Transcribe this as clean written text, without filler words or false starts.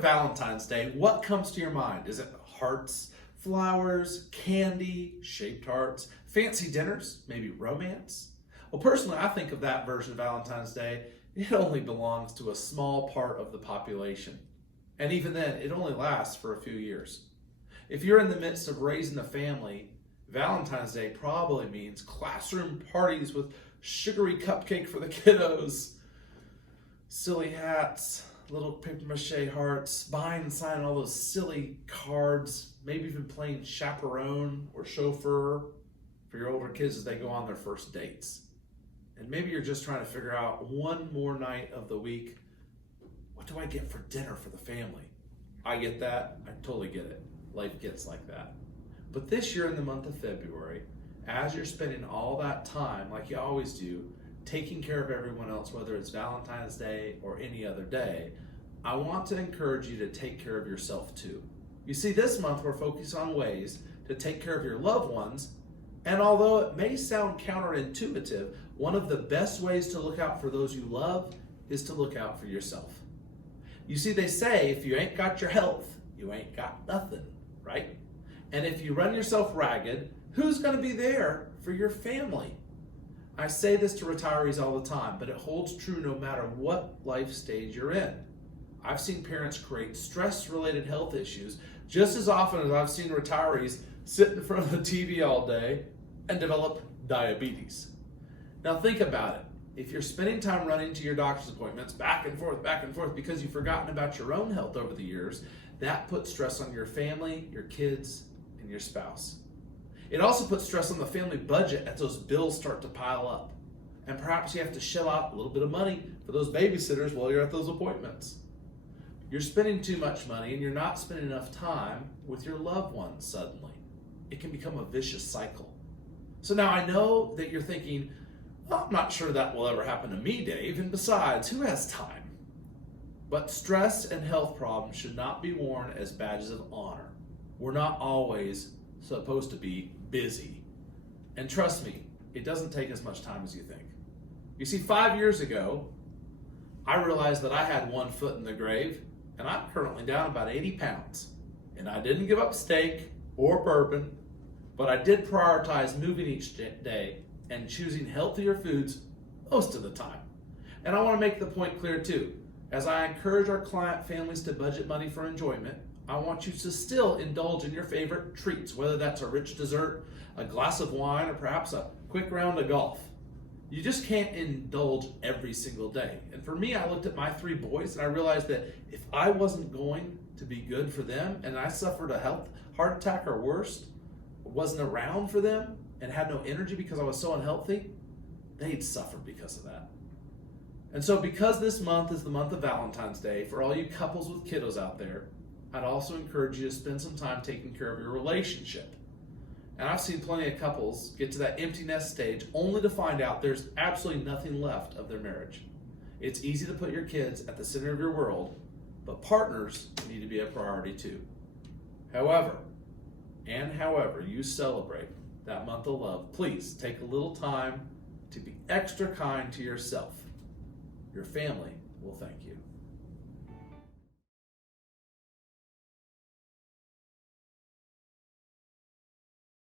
of Valentine's Day, what comes to your mind? Is it hearts, flowers, candy, shaped hearts, fancy dinners, maybe romance? Well, personally, I think of that version of Valentine's Day, it only belongs to a small part of the population. And even then, it only lasts for a few years. If you're in the midst of raising a family, Valentine's Day probably means classroom parties with sugary cupcake for the kiddos, silly hats, little paper mache hearts, buying and signing all those silly cards, maybe even playing chaperone or chauffeur for your older kids as they go on their first dates. And maybe you're just trying to figure out one more night of the week, what do I get for dinner for the family? I get that. I totally get it. Life gets like that. But this year in the month of February, as you're spending all that time, like you always do, taking care of everyone else, whether it's Valentine's Day or any other day, I want to encourage you to take care of yourself too. You see, this month we're focused on ways to take care of your loved ones, and although it may sound counterintuitive, one of the best ways to look out for those you love is to look out for yourself. You see, they say if you ain't got your health, you ain't got nothing, right? And if you run yourself ragged, who's going to be there for your family? I say this to retirees all the time, but it holds true no matter what life stage you're in. I've seen parents create stress-related health issues just as often as I've seen retirees sit in front of the TV all day and develop diabetes. Now think about it. If you're spending time running to your doctor's appointments back and forth because you've forgotten about your own health over the years, that puts stress on your family, your kids, and your spouse. It also puts stress on the family budget as those bills start to pile up. And perhaps you have to shell out a little bit of money for those babysitters while you're at those appointments. You're spending too much money and you're not spending enough time with your loved ones suddenly. It can become a vicious cycle. So now I know that you're thinking, well, I'm not sure that will ever happen to me, Dave, and besides, who has time? But stress and health problems should not be worn as badges of honor. We're not always supposed to be busy. And trust me, it doesn't take as much time as you think. You see, 5 years ago, I realized that I had one foot in the grave, and I'm currently down about 80 pounds. And I didn't give up steak or bourbon, but I did prioritize moving each day and choosing healthier foods most of the time. And I want to make the point clear too. As I encourage our client families to budget money for enjoyment, I want you to still indulge in your favorite treats, whether that's a rich dessert, a glass of wine, or perhaps a quick round of golf. You just can't indulge every single day. And for me, I looked at my 3 boys and I realized that if I wasn't going to be good for them and I suffered a heart attack or worse, wasn't around for them and had no energy because I was so unhealthy, they'd suffer because of that. And so because this month is the month of Valentine's Day, for all you couples with kiddos out there, I'd also encourage you to spend some time taking care of your relationship. And I've seen plenty of couples get to that empty nest stage only to find out there's absolutely nothing left of their marriage. It's easy to put your kids at the center of your world, but partners need to be a priority too. However you celebrate that month of love, please take a little time to be extra kind to yourself. Your family will thank you.